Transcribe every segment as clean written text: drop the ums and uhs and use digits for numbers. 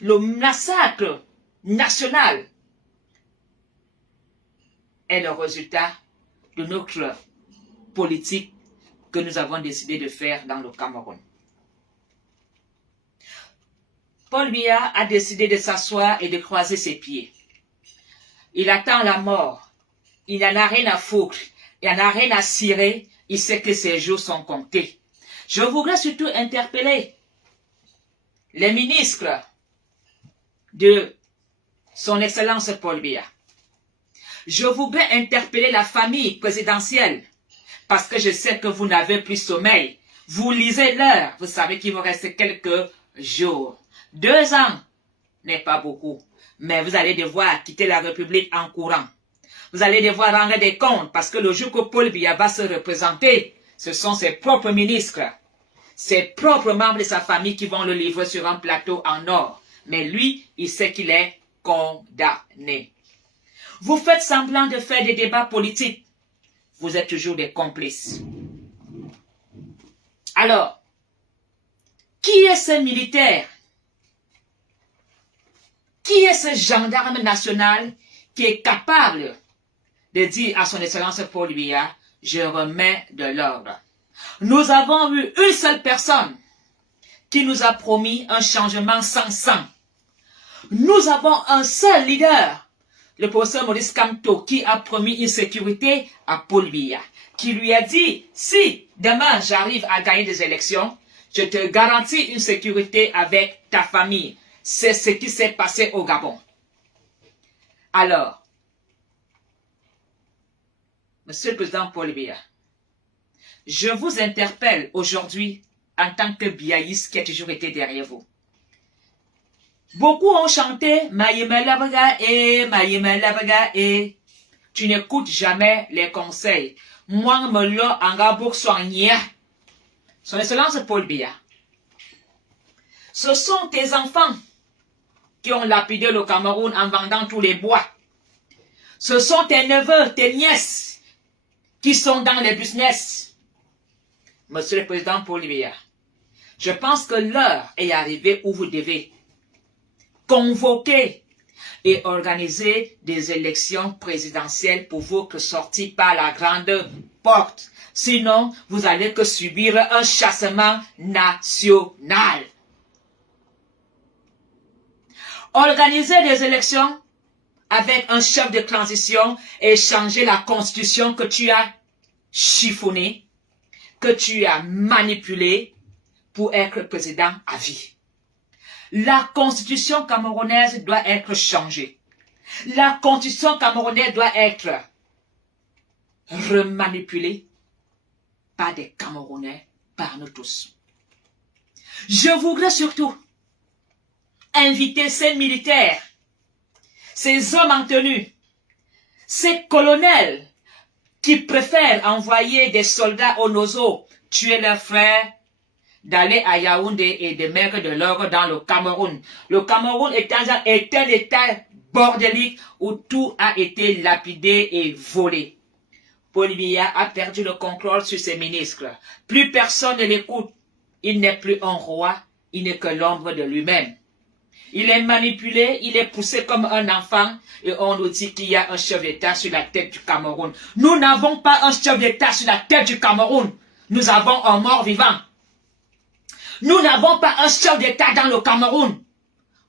Le massacre national est le résultat de notre politique que nous avons décidé de faire dans le Cameroun. Paul Biya a décidé de s'asseoir et de croiser ses pieds. Il attend la mort. Il n'en a rien à foutre. Il n'en a rien à cirer. Il sait que ses jours sont comptés. Je voudrais surtout interpeller les ministres de son Excellence Paul Biya. Je voudrais interpeller la famille présidentielle parce que je sais que vous n'avez plus sommeil. Vous lisez l'heure. Vous savez qu'il vous reste quelques jours. 2 ans n'est pas beaucoup. Mais vous allez devoir quitter la République en courant. Vous allez devoir rendre des comptes parce que le jour que Paul Biya va se représenter, ce sont ses propres ministres, ses propres membres de sa famille qui vont le livrer sur un plateau en or. Mais lui, il sait qu'il est condamné. Vous faites semblant de faire des débats politiques. Vous êtes toujours des complices. Alors, qui est ce militaire? Qui est ce gendarme national qui est capable de dire à son Excellence Paul Biya, je remets de l'ordre? Nous avons eu une seule personne qui nous a promis un changement sans sang. Nous avons un seul leader, le professeur Maurice Kamto, qui a promis une sécurité à Paul Biya, qui lui a dit, si demain j'arrive à gagner des élections, je te garantis une sécurité avec ta famille. C'est ce qui s'est passé au Gabon. Alors, Monsieur le Président Paul Biya, je vous interpelle aujourd'hui en tant que biaïste qui a toujours été derrière vous. Beaucoup ont chanté Maïma Labaga et tu n'écoutes jamais les conseils. Moi, me lo angabok soigné. Son Excellence Paul Biya. Ce sont tes enfants qui ont lapidé le Cameroun en vendant tous les bois. Ce sont tes neveux, tes nièces qui sont dans les business. Monsieur le Président Paul Biya, je pense que l'heure est arrivée où vous devez convoquer et organiser des élections présidentielles pour votre sortie par la grande porte. Sinon, vous allez que subir un chassement national. Organiser des élections avec un chef de transition et changer la constitution que tu as chiffonnée, que tu as manipulée pour être président à vie. La constitution camerounaise doit être changée. La constitution camerounaise doit être remanipulée par des Camerounais, par nous tous. Je voudrais surtout inviter ces militaires, ces hommes en tenue, ces colonels qui préfèrent envoyer des soldats au Nozo, tuer leurs frères, d'aller à Yaoundé et de mettre de l'ordre dans le Cameroun. Le Cameroun est un état bordélique où tout a été lapidé et volé. Paul Biya a perdu le contrôle sur ses ministres. Plus personne ne l'écoute. Il n'est plus un roi, il n'est que l'ombre de lui-même. Il est manipulé, il est poussé comme un enfant et on nous dit qu'il y a un chef d'État sur la tête du Cameroun. Nous n'avons pas un chef d'État sur la tête du Cameroun. Nous avons un mort-vivant. Nous n'avons pas un chef d'État dans le Cameroun.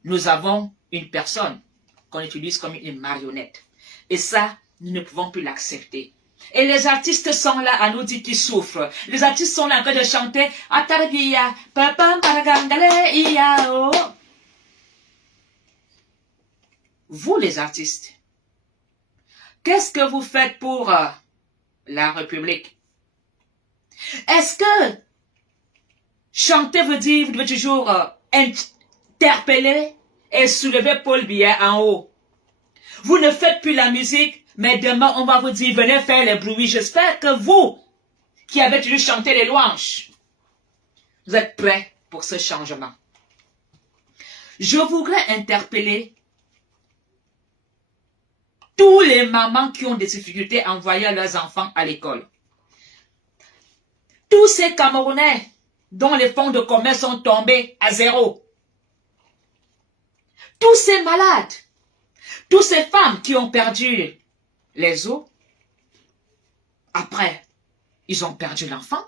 Nous avons une personne qu'on utilise comme une marionnette. Et ça, nous ne pouvons plus l'accepter. Et les artistes sont là à nous dire qu'ils souffrent. Les artistes sont là en train de chanter Atarbiya, Papa Maragandale, Iao. Vous les artistes, qu'est-ce que vous faites pour la République? Est-ce que chanter veut dire vous devez toujours interpeller et soulever Paul Biya en haut? Vous ne faites plus la musique, mais demain on va vous dire venez faire les bruits. J'espère que vous, qui avez toujours chanté les louanges, vous êtes prêts pour ce changement. Je voudrais interpeller tous les mamans qui ont des difficultés à envoyer leurs enfants à l'école. Tous ces Camerounais dont les fonds de commerce sont tombés à zéro. tous ces malades, toutes ces femmes qui ont perdu les os, après, ils ont perdu l'enfant.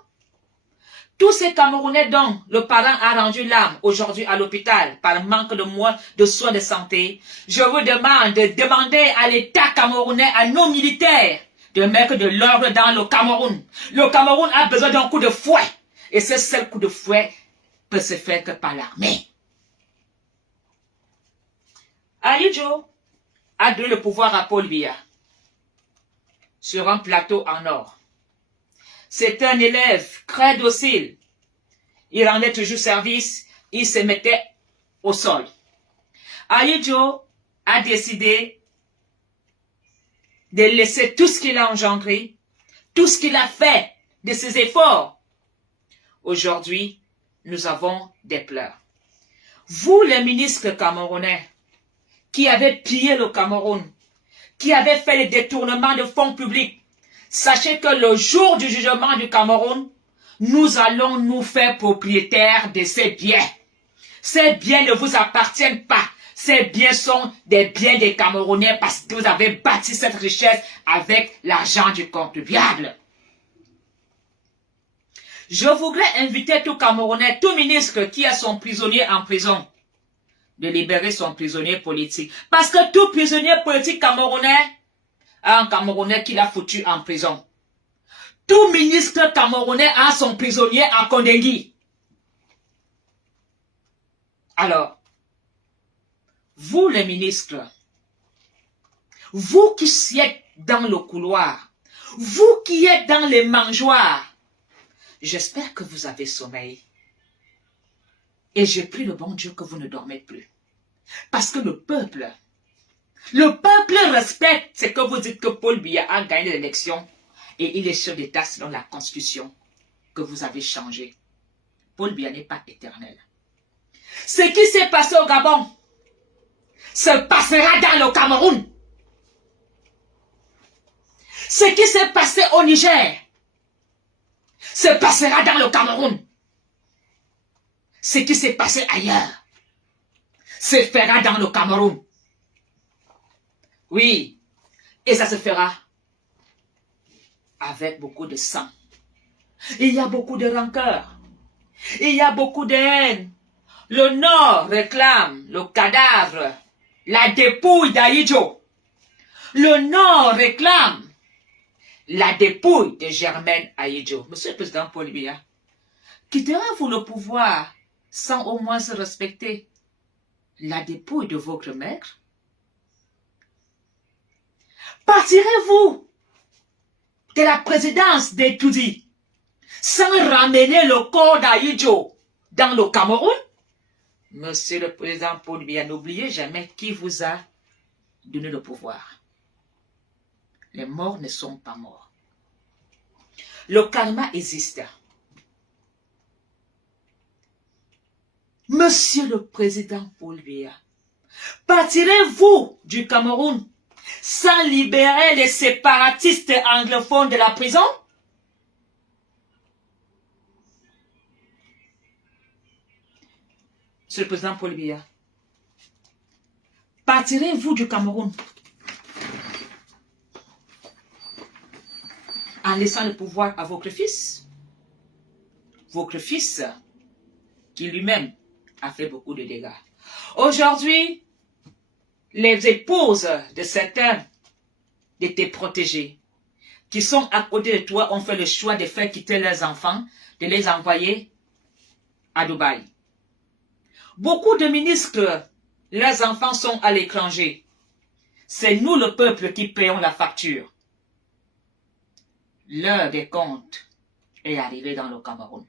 Tous ces Camerounais dont le parent a rendu l'âme aujourd'hui à l'hôpital par manque de soins de santé, je vous demande de demander à l'État camerounais, à nos militaires, de mettre de l'ordre dans le Cameroun. Le Cameroun a besoin d'un coup de fouet. Et ce seul coup de fouet peut se faire que par l'armée. Ahidjo a donné le pouvoir à Paul Biya sur un plateau en or. C'est un élève très docile. Il rendait toujours service, il se mettait au sol. Ahidjo a décidé de laisser tout ce qu'il a engendré, tout ce qu'il a fait, de ses efforts. Aujourd'hui, nous avons des pleurs. Vous, les ministres camerounais, qui avez pillé le Cameroun, qui avez fait les détournements de fonds publics, sachez que le jour du jugement du Cameroun, nous allons nous faire propriétaires de ces biens. Ces biens ne vous appartiennent pas. Ces biens sont des biens des Camerounais parce que vous avez bâti cette richesse avec l'argent du contribuable. Je voudrais inviter tout Camerounais, tout ministre qui a son prisonnier en prison, de libérer son prisonnier politique. Parce que tout prisonnier politique camerounais a un Camerounais qui l'a foutu en prison. Tout ministre camerounais a son prisonnier en Kondengui. Alors, vous les ministres, vous qui êtes dans le couloir, vous qui êtes dans les mangeoires, j'espère que vous avez sommeil. Et je prie le bon Dieu que vous ne dormez plus. Parce que le peuple respecte ce que vous dites que Paul Biya a gagné l'élection et il est chef d'État selon la constitution que vous avez changée. Paul Biya n'est pas éternel. Ce qui s'est passé au Gabon se passera dans le Cameroun. Ce qui s'est passé au Niger se passera dans le Cameroun. Ce qui s'est passé ailleurs se fera dans le Cameroun. Oui, et ça se fera avec beaucoup de sang. Il y a beaucoup de rancœur. Il y a beaucoup de haine. Le Nord réclame le cadavre, la dépouille d'Ahidjo. Le Nord réclame la dépouille de Germaine Ahidjo. Monsieur le Président Paul Biya, quitterez-vous le pouvoir sans au moins se respecter la dépouille de votre maître? Partirez-vous de la présidence des Toudi sans ramener le corps d'Ahidjo dans le Cameroun? Monsieur le Président Paul Biya, n'oubliez jamais qui vous a donné le pouvoir. Les morts ne sont pas morts. Le karma existe. Monsieur le Président Paul Biya, partirez-vous du Cameroun sans libérer les séparatistes anglophones de la prison? Monsieur le Président Paul Biya, partirez-vous du Cameroun en laissant le pouvoir à votre fils? Votre fils qui lui-même a fait beaucoup de dégâts. Aujourd'hui, les épouses de certains de tes protégés qui sont à côté de toi ont fait le choix de faire quitter leurs enfants, de les envoyer à Dubaï. Beaucoup de ministres, leurs enfants sont à l'étranger. C'est nous, le peuple, qui payons la facture. L'heure des comptes est arrivée dans le Cameroun.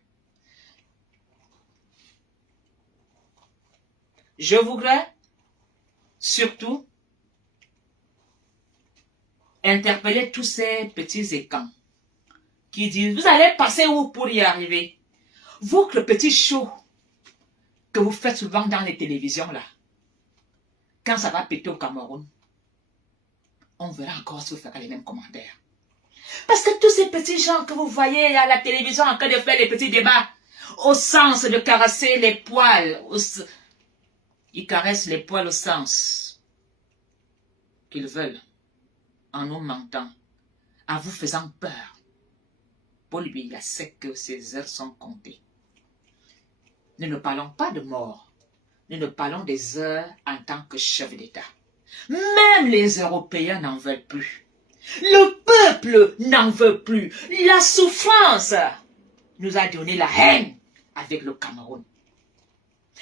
Je voudrais surtout interpeller tous ces petits écans qui disent, vous allez passer où pour y arriver? Vous, le petit show que vous faites souvent dans les télévisions là, quand ça va péter au Cameroun, on verra encore si vous ferez les mêmes commentaires. Parce que tous ces petits gens que vous voyez à la télévision en train de faire les petits débats, au sens de caresser les poils, Ils caressent les poils au sens qu'ils veulent, en nous mentant, en vous faisant peur. Paul Biya sait que ses heures sont comptées. Nous ne parlons pas de mort. Nous ne parlons des heures en tant que chef d'État. Même les Européens n'en veulent plus. Le peuple n'en veut plus. La souffrance nous a donné la haine avec le Cameroun.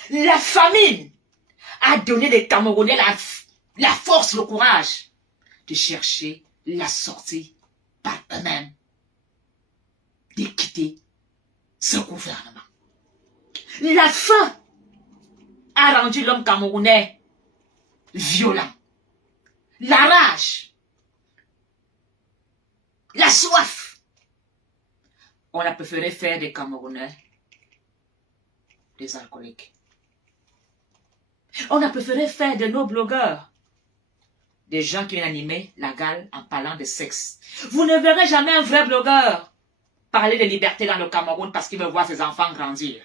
La famine a donné les Camerounais la force, le courage de chercher la sortie par eux-mêmes, de quitter ce gouvernement. La faim a rendu l'homme camerounais violent. La rage, la soif. On a préféré faire des Camerounais des alcooliques. On a préféré faire de nos blogueurs des gens qui viennent animer la gale en parlant de sexe. Vous ne verrez jamais un vrai blogueur parler de liberté dans le Cameroun parce qu'il veut voir ses enfants grandir.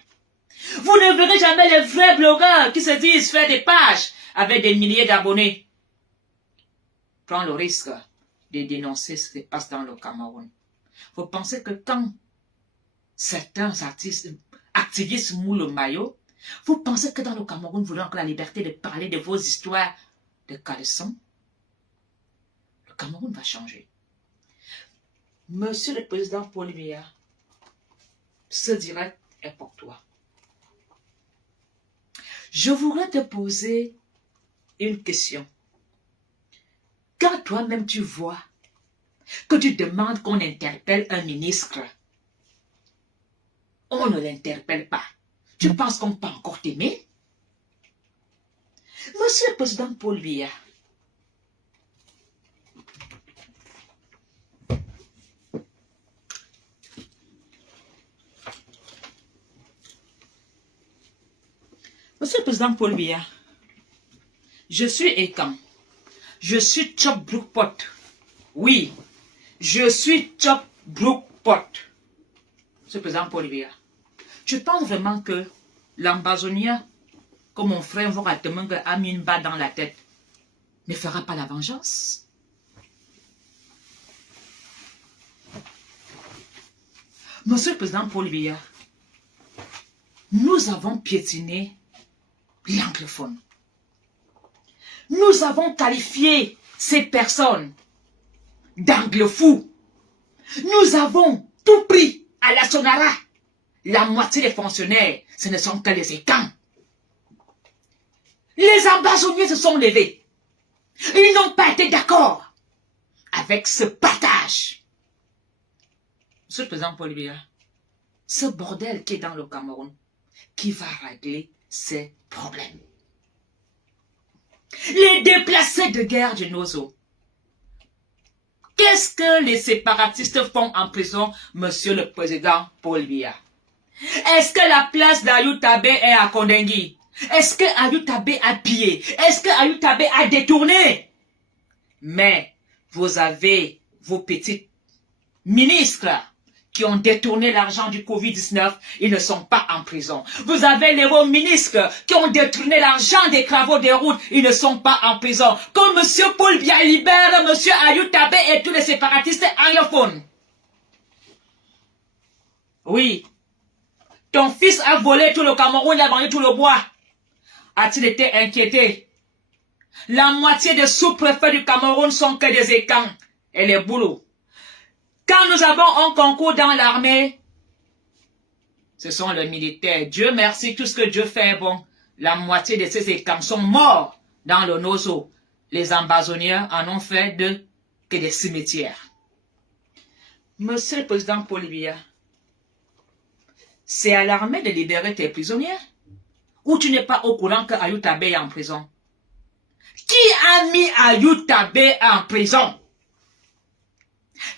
Vous ne verrez jamais les vrais blogueurs qui se disent faire des pages avec des milliers d'abonnés. Prends le risque de dénoncer ce qui se passe dans le Cameroun. Vous pensez que quand certains activistes mouent le maillot, vous pensez que dans le Cameroun, vous avez encore la liberté de parler de vos histoires de caleçon? Le Cameroun va changer. Monsieur le Président Paul Biya, ce direct est pour toi. Je voudrais te poser une question. Quand toi-même tu vois que tu demandes qu'on interpelle un ministre, on ne l'interpelle pas. Tu penses qu'on peut encore t'aimer? Monsieur le Président Paul Biya, Monsieur le Président Paul Biya, je suis Ekan. Je suis Chop Brookpot. Oui, je suis Chop Brookpot. Monsieur le Président Paul Biya, tu penses vraiment que l'ambazonien, comme mon frère Voratemenge a mis une balle dans la tête, ne fera pas la vengeance? Monsieur le Président Paul Biya, nous avons piétiné l'anglophone. Nous avons qualifié ces personnes d'anglofous. Nous avons tout pris à la Sonara. La moitié des fonctionnaires, ce ne sont que les écans. Les ambazoniers se sont levés. Ils n'ont pas été d'accord avec ce partage. Monsieur le Président Paul Biya, ce bordel qui est dans le Cameroun, qui va régler ces problèmes? Les déplacés de guerre de Nozo. Qu'est-ce que les séparatistes font en prison, Monsieur le Président Paul Biya? Est-ce que la place d'Ayou Tabé est à Kondengui? Est-ce que Ayou Tabé a pillé? Est-ce que Ayou Tabé a détourné? Mais vous avez vos petits ministres qui ont détourné l'argent du Covid-19, ils ne sont pas en prison. Vous avez les hauts ministres qui ont détourné l'argent des travaux des routes, ils ne sont pas en prison. Comme M. Paul Biya libère M. Ayou Tabé et tous les séparatistes anglophones. Oui. Ton fils a volé tout le Cameroun, il a vendu tout le bois. A-t-il été inquiété? La moitié des sous-préfets du Cameroun sont que des écans et les boulots. Quand nous avons un concours dans l'armée, ce sont les militaires. Dieu merci, tout ce que Dieu fait est bon. La moitié de ces écans sont morts dans le Nozo. Les ambazoniens en ont fait que des cimetières. Monsieur le Président Paul Biya, c'est à l'armée de libérer tes prisonniers? Ou tu n'es pas au courant que Ayou Tabé est en prison? Qui a mis Ayou Tabé en prison?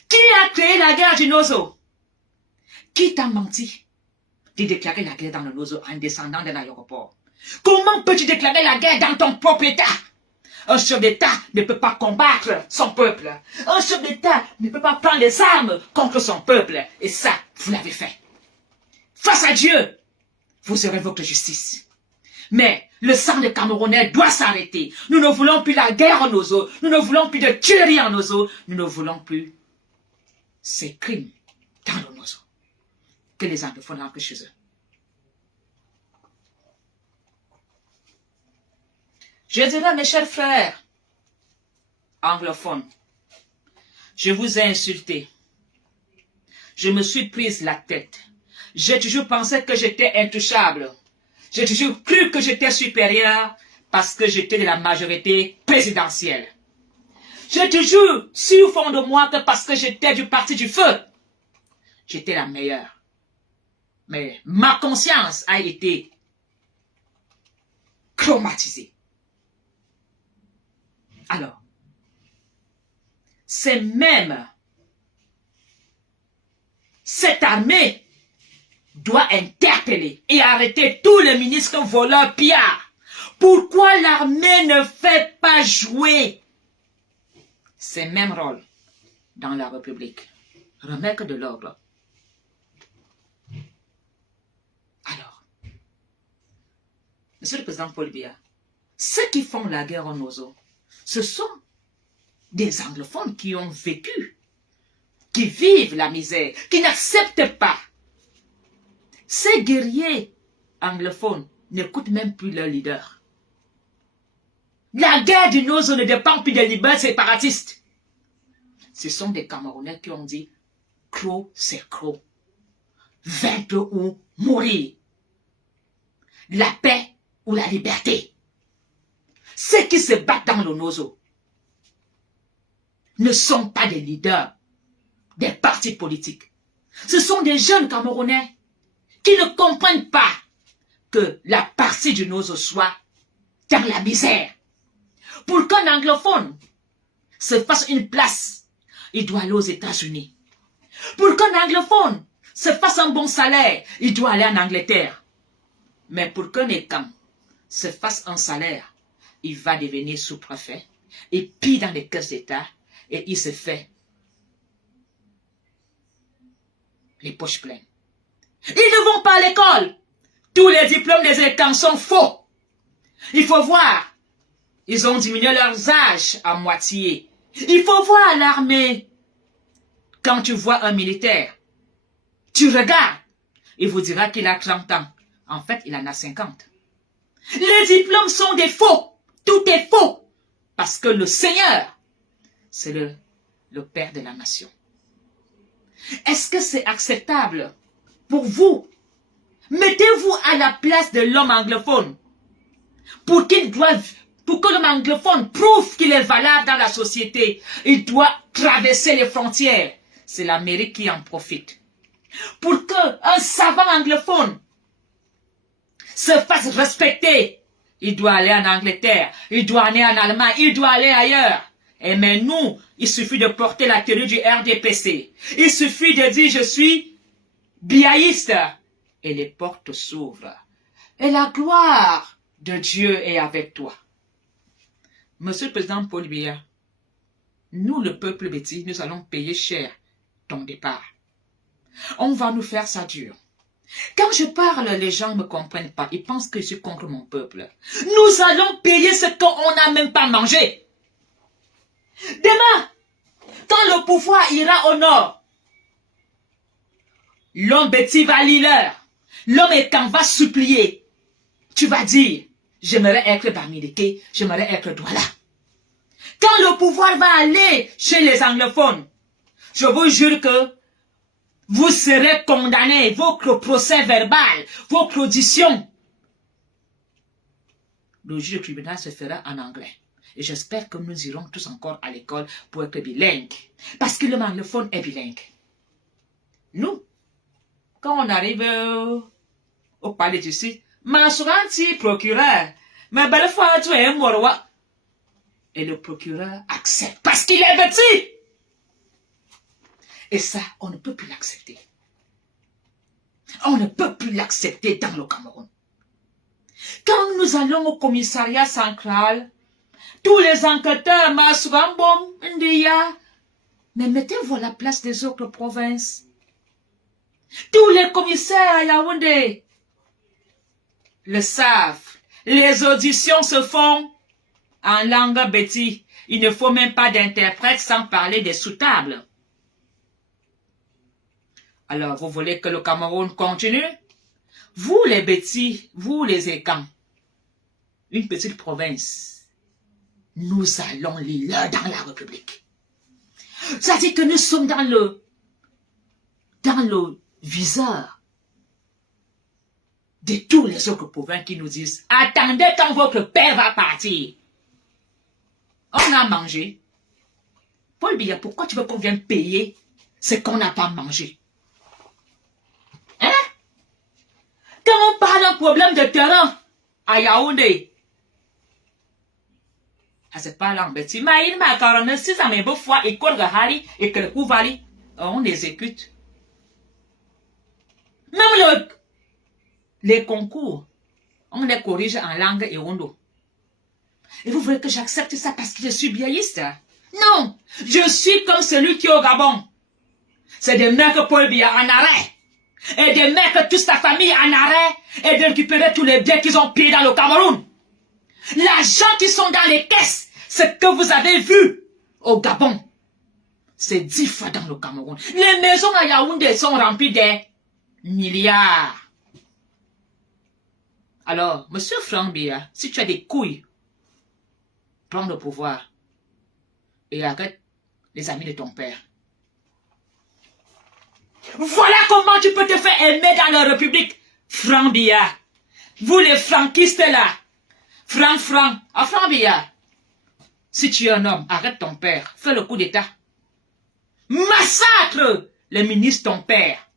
Qui a créé la guerre du Nozo? Qui t'a menti de déclarer la guerre dans le Nozo en descendant de l'aéroport? Comment peux-tu déclarer la guerre dans ton propre État? Un chef d'État ne peut pas combattre son peuple. Un chef d'État ne peut pas prendre les armes contre son peuple. Et ça, vous l'avez fait. Face à Dieu, vous aurez votre justice. Mais Le sang des Camerounais doit s'arrêter. Nous ne voulons plus la guerre en nos eaux. Nous ne voulons plus de tueries en nos eaux. Nous ne voulons plus ces crimes dans nos eaux. Que les anglophones rentrent chez eux. Je dirais, mes chers frères anglophones, je vous ai insulté. Je me suis prise la tête. J'ai toujours pensé que j'étais intouchable. J'ai toujours cru que j'étais supérieur parce que j'étais de la majorité présidentielle. J'ai toujours su au fond de moi que parce que j'étais du parti du feu, j'étais la meilleure. Mais ma conscience a été traumatisée. Alors, c'est même cette armée doit interpeller et arrêter tous les ministres voleurs pillards. Pourquoi l'armée ne fait pas jouer ses mêmes rôles dans la République? Remettre de l'ordre. Alors, Monsieur le Président Paul Biya, ceux qui font la guerre en nos eaux, ce sont des anglophones qui ont vécu, qui vivent la misère, qui n'acceptent pas. Ces guerriers anglophones n'écoutent même plus leur leader. La guerre du Nozo ne dépend plus des libéraux séparatistes. Ce sont des Camerounais qui ont dit « Croc, c'est croc. Vaincre ou mourir. La paix ou la liberté. » Ceux qui se battent dans le Nozo ne sont pas des leaders des partis politiques. Ce sont des jeunes Camerounais qui ne comprennent pas que la partie du Nozo soit dans la misère. Pour qu'un anglophone se fasse une place, il doit aller aux États-Unis. Pour qu'un anglophone se fasse un bon salaire, il doit aller en Angleterre. Mais pour qu'un Écan se fasse un salaire, il va devenir sous-préfet, et puis dans les caisses d'État, et il se fait les poches pleines. Ils ne vont pas à l'école. Tous les diplômes des Écans sont faux. Il faut voir. Ils ont diminué leurs âges à moitié. Il faut voir l'armée. Quand tu vois un militaire, tu regardes. Il vous dira qu'il a 30 ans. En fait, il en a 50. Les diplômes sont des faux. Tout est faux. Parce que le Seigneur, c'est le Père de la nation. Est-ce que c'est acceptable pour vous? Mettez-vous à la place de l'homme anglophone pour que l'homme anglophone prouve qu'il est valable dans la société. Il doit traverser les frontières. C'est l'Amérique qui en profite. Pour qu'un savant anglophone se fasse respecter, il doit aller en Angleterre, il doit aller en Allemagne, il doit aller ailleurs. Et mais nous, il suffit de porter la tenue du RDPC. Il suffit de dire je suis biaïste. Et les portes s'ouvrent. Et la gloire de Dieu est avec toi. Monsieur le Président Paul Biya, nous, le peuple béti, nous allons payer cher ton départ. On va nous faire ça dur. Quand je parle, les gens ne me comprennent pas. Ils pensent que je suis contre mon peuple. Nous allons payer ce qu'on n'a même pas mangé. Demain, quand le pouvoir ira au nord, l'homme béti va lire. L'homme étant va supplier. Tu vas dire, j'aimerais être Bamileke, j'aimerais être Douala. Quand le pouvoir va aller chez les anglophones, je vous jure que vous serez condamnés, votre procès verbal, votre audition. Le juge du tribunal se fera en anglais. Et j'espère que nous irons tous encore à l'école pour être bilingues. Parce que le anglophone est bilingue. Nous, quand on arrive au palais d'ici, Mansuranti, procureur, mais belle fois tu es un morois. Et le procureur accepte parce qu'il est petit. Et ça, on ne peut plus l'accepter. On ne peut plus l'accepter dans le Cameroun. Quand nous allons au commissariat central, tous les enquêteurs, Masugambom, Ndia, mais mettez-vous à la place des autres provinces. Tous les commissaires à Yaoundé le savent. Les auditions se font en langue béti. Il ne faut même pas d'interprète sans parler des sous-tables. Alors, vous voulez que le Cameroun continue? Vous les Bétis, vous les Écans, une petite province, nous allons les leurs dans la République. C'est-à-dire que nous sommes dans le viseur de tous les autres provinces qui nous disent « Attendez quand votre père va partir. » On a mangé. Paul Biya, pourquoi tu veux qu'on vienne payer ce qu'on n'a pas mangé? Hein? Quand on parle d'un problème de terrain à Yaoundé, c'est pas là en bêtise. Mais il m'a 46 ans, mais beau fois, école Gahari et que le Kouvali, on exécute. Même les concours, on les corrige en langue et rondo. Et vous voulez que j'accepte ça parce que je suis biaïste? Non, je suis comme celui qui est au Gabon. C'est des mecs que Paul Biya en arrêt. Et des mecs que toute sa famille en arrêt. Et de récupérer tous les biens qu'ils ont payés dans le Cameroun. L'argent qui sont dans les caisses, ce que vous avez vu au Gabon, c'est 10 fois dans le Cameroun. Les maisons à Yaoundé sont remplies des milliards. Alors, monsieur Franck Biya, si tu as des couilles, prends le pouvoir et arrête les amis de ton père. Voilà comment tu peux te faire aimer dans la République, Franck Biya. Vous les franquistes là, Franck, Franck Biya. Si tu es un homme, arrête ton père, fais le coup d'état. Massacre les ministres ton père.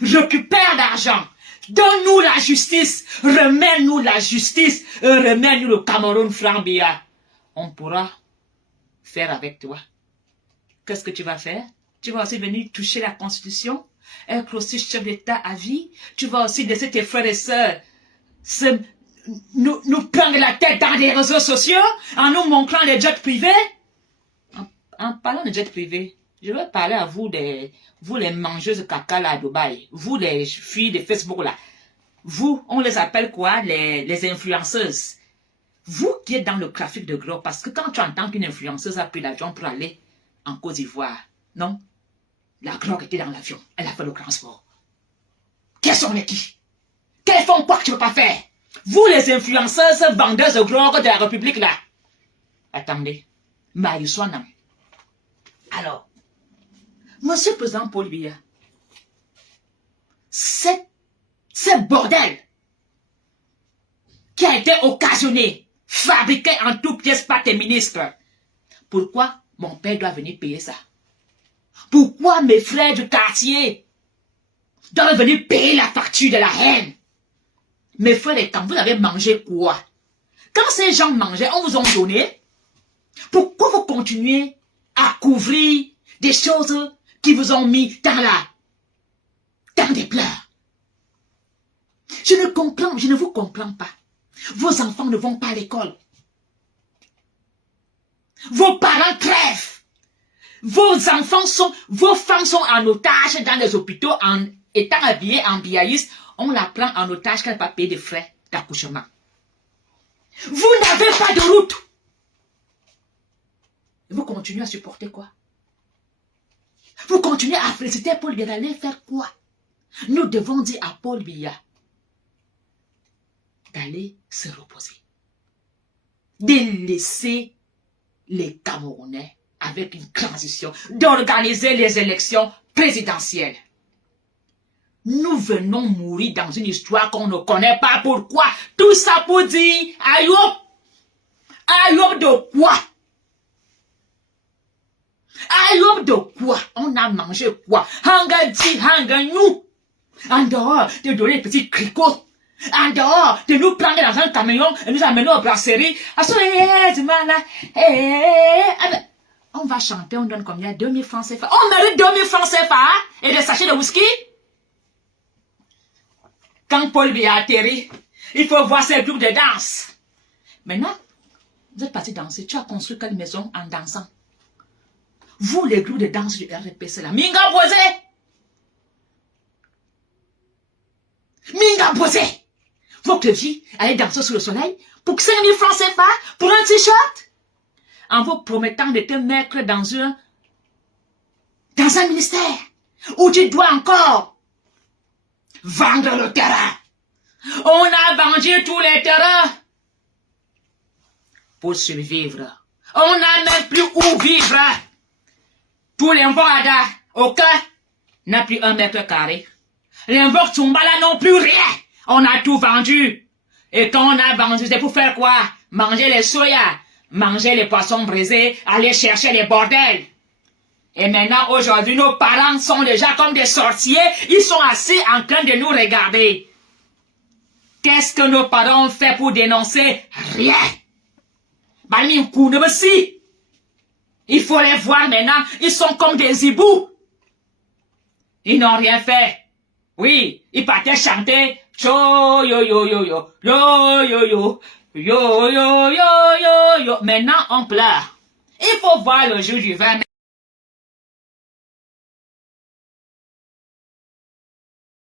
Récupère l'argent. Donne-nous la justice. Remets-nous la justice. Remets-nous le Cameroun, Franck Biya. On pourra faire avec toi. Qu'est-ce que tu vas faire? Tu vas aussi venir toucher la Constitution, être aussi chef d'État à vie. Tu vas aussi laisser tes frères et sœurs nous prendre la tête dans les réseaux sociaux en nous montrant les jets privés. En parlant de jets privés, je vais parler à vous, vous les mangeuses caca là à Dubaï, vous les filles de Facebook là. Vous, on les appelle quoi? Les influenceuses. Vous qui êtes dans le trafic de gros, parce que quand tu entends qu'une influenceuse a pris l'avion pour aller en Côte d'Ivoire, non? La drogue était dans l'avion, elle a fait le transport. Quels sont les qui? Quels font quoi que tu ne peux pas faire? Vous les influenceuses vendeuses de drogue de la République là. Attendez, Maïsouanam. Alors, monsieur le président Paul Biya, c'est bordel qui a été occasionné, fabriqué en toutes pièces par tes ministres. Pourquoi mon père doit venir payer ça? Pourquoi mes frères du quartier doivent venir payer la facture de la haine? Mes frères, quand vous avez mangé quoi? Quand ces gens mangeaient, on vous a donné? Pourquoi vous continuez à couvrir des choses qui vous ont mis dans des pleurs? Je ne vous comprends pas. Vos enfants ne vont pas à l'école. Vos parents crèvent. Vos femmes sont en otage dans les hôpitaux en étant habillées en biaïs. On la prend en otage qu'elle n'a pas payé de frais d'accouchement. Vous n'avez pas de route. Vous continuez à supporter quoi? Vous continuez à féliciter Paul Biya d'aller faire quoi? Nous devons dire à Paul Biya d'aller se reposer. De laisser les Camerounais avec une transition, d'organiser les élections présidentielles. Nous venons mourir dans une histoire qu'on ne connaît pas. Pourquoi? Tout ça pour dire Ayoub. Ayoub de quoi? Ayoub de quoi? On a mangé quoi? Hanga dit, hanga nous. En dehors de donner des petits cricots. En dehors de nous prendre dans un camion et nous amener aux brasseries. On va chanter, on donne combien? 2000 francs CFA. On mérite 2000 francs CFA et des sachets de whisky. Quand Paul Biya atterrit, il faut voir ses groupes de danse. Maintenant, vous êtes parti danser. Tu as construit quelle maison en dansant? Vous, les groupes de danse du RDPC là, Minga Bosé! Minga Bosé! Votre vie, aller danser sous le soleil pour 5 000 francs CFA pour un t-shirt en vous promettant de te mettre dans un ministère où tu dois encore vendre le terrain. On a vendu tous les terrains pour survivre. On n'a même plus où vivre. Tous les Mvoada, aucun n'a plus 1 mètre carré. Les Mvok Tsumbala n'ont plus rien. On a tout vendu. Et quand on a vendu, c'est pour faire quoi? Manger les soya, manger les poissons brisés, aller chercher les bordels. Et maintenant, aujourd'hui, nos parents sont déjà comme des sorciers. Ils sont assis en train de nous regarder. Qu'est-ce que nos parents ont fait pour dénoncer? Rien. Il faut les voir maintenant. Ils sont comme des hiboux. Ils n'ont rien fait. Oui, ils partaient chanter. Cho yo yo yo yo. Yo yo yo. Yo yo yo yo yo. Maintenant, on pleure. Il faut voir le jour du 20 mai.